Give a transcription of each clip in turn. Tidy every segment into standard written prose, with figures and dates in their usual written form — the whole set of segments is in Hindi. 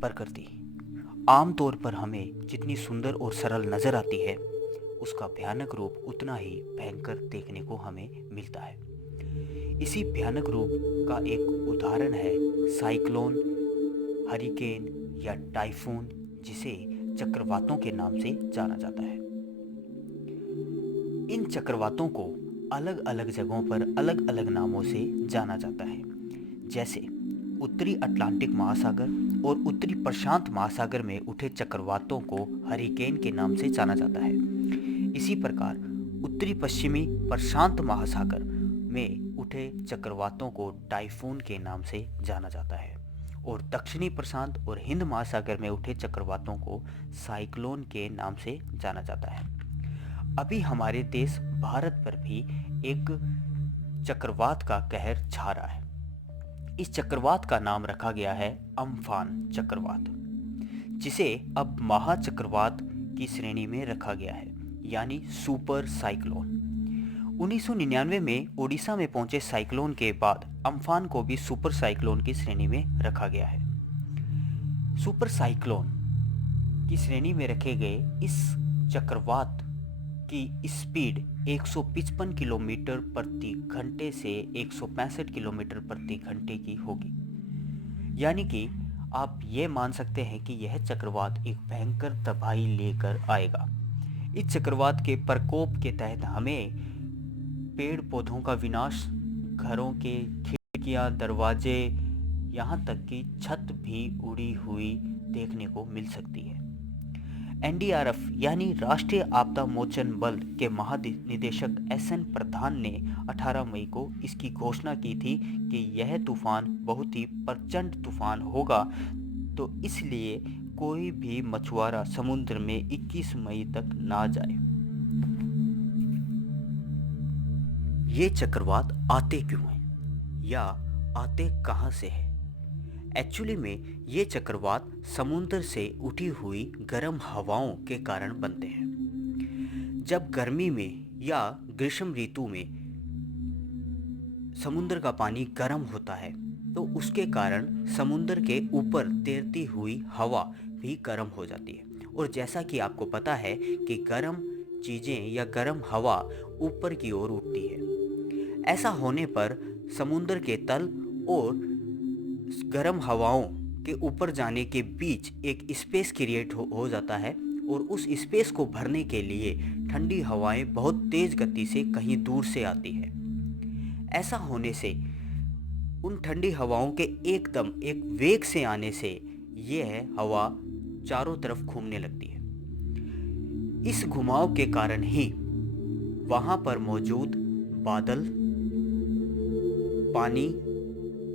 प्रकृति आमतौर पर हमें जितनी सुंदर और सरल नजर आती है, उसका भयानक रूप उतना ही भयंकर देखने को हमें मिलता है। इसी भयानक रूप का एक उदाहरण है साइक्लोन, हरिकेन या टाइफून, जिसे चक्रवातों के नाम से जाना जाता है। इन चक्रवातों को अलग अलग जगहों पर अलग अलग नामों से जाना जाता है, जैसे उत्तरी अटलांटिक महासागर और उत्तरी प्रशांत महासागर में उठे चक्रवातों को हरिकेन के नाम से जाना जाता है। इसी प्रकार उत्तरी पश्चिमी प्रशांत महासागर में उठे चक्रवातों को टाइफून के नाम से जाना जाता है और दक्षिणी प्रशांत और हिंद महासागर में उठे चक्रवातों को साइक्लोन के नाम से जाना जाता है। अभी हमारे देश भारत पर भी एक चक्रवात का कहर छा रहा है। इस चक्रवात का नाम रखा गया है अम्फान चक्रवात, जिसे अब महाचक्रवात की श्रेणी में रखा गया है, यानी सुपर साइक्लोन। 1999 में ओडिशा में पहुंचे साइक्लोन के बाद अम्फान को भी सुपर साइक्लोन की श्रेणी में रखा गया है। सुपर साइक्लोन की श्रेणी में रखे गए इस चक्रवात की स्पीड 155 किलोमीटर प्रति घंटे से 165 किलोमीटर प्रति घंटे की होगी। यानी कि आप ये मान सकते हैं कि यह चक्रवात एक भयंकर तबाही लेकर आएगा। इस चक्रवात के प्रकोप के तहत हमें पेड़ पौधों का विनाश, घरों के खिड़कियां, दरवाजे, यहाँ तक कि छत भी उड़ी हुई देखने को मिल सकती है। एनडीआरएफ यानी राष्ट्रीय आपदा मोचन बल के महानिदेशक एसएन प्रधान ने 18 मई को इसकी घोषणा की थी कि यह तूफान बहुत ही प्रचंड तूफान होगा, तो इसलिए कोई भी मछुआरा समुद्र में 21 मई तक ना जाए। ये चक्रवात आते क्यों हैं या आते कहां से है? एक्चुअली में ये चक्रवात समुद्र से उठी हुई गर्म हवाओं के कारण बनते हैं। जब गर्मी में या ग्रीष्म ऋतु में समुद्र का पानी गर्म होता है, तो उसके कारण समुद्र के ऊपर तैरती हुई हवा भी गर्म हो जाती है। और जैसा कि आपको पता है कि गर्म चीज़ें या गर्म हवा ऊपर की ओर उठती है। ऐसा होने पर समुद्र के तल और गर्म हवाओं के ऊपर जाने के बीच एक स्पेस क्रिएट हो जाता है और उस स्पेस को भरने के लिए ठंडी हवाएं बहुत तेज गति से कहीं दूर से आती है। ऐसा होने से उन ठंडी हवाओं के एकदम एक वेग से आने से यह हवा चारों तरफ घूमने लगती है। इस घुमाव के कारण ही वहां पर मौजूद बादल, पानी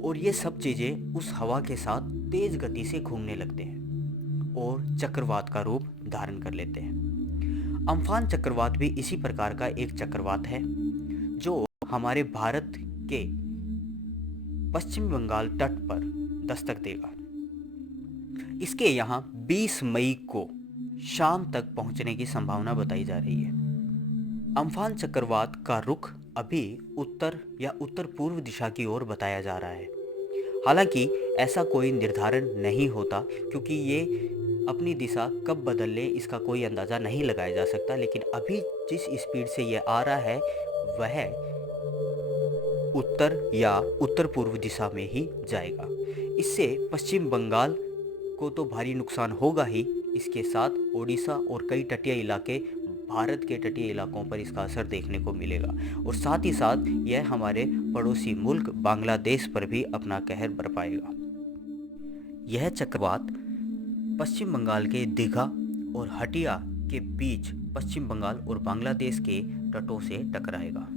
और ये सब चीज़ें उस हवा के साथ तेज गति से घूमने लगते हैं और चक्रवात का रूप धारण कर लेते हैं। अम्फान चक्रवात भी इसी प्रकार का एक चक्रवात है जो हमारे भारत के पश्चिम बंगाल तट पर दस्तक देगा। इसके यहाँ 20 मई को शाम तक पहुंचने की संभावना बताई जा रही है। अम्फान चक्रवात का रुख अभी उत्तर या उत्तर पूर्व दिशा की ओर बताया जा रहा है। हालांकि ऐसा कोई निर्धारण नहीं होता, क्योंकि ये अपनी दिशा कब बदल ले इसका कोई अंदाज़ा नहीं लगाया जा सकता। लेकिन अभी जिस स्पीड से ये आ रहा है वह उत्तर या उत्तर पूर्व दिशा में ही जाएगा। इससे पश्चिम बंगाल को तो भारी नुकसान होगा ही, इसके साथ ओडिशा और कई तटीय इलाके, भारत के तटीय इलाकों पर इसका असर देखने को मिलेगा और साथ ही साथ यह हमारे पड़ोसी मुल्क बांग्लादेश पर भी अपना कहर बरपाएगा। यह चक्रवात पश्चिम बंगाल के दीघा और हटिया के बीच पश्चिम बंगाल और बांग्लादेश के तटों से टकराएगा।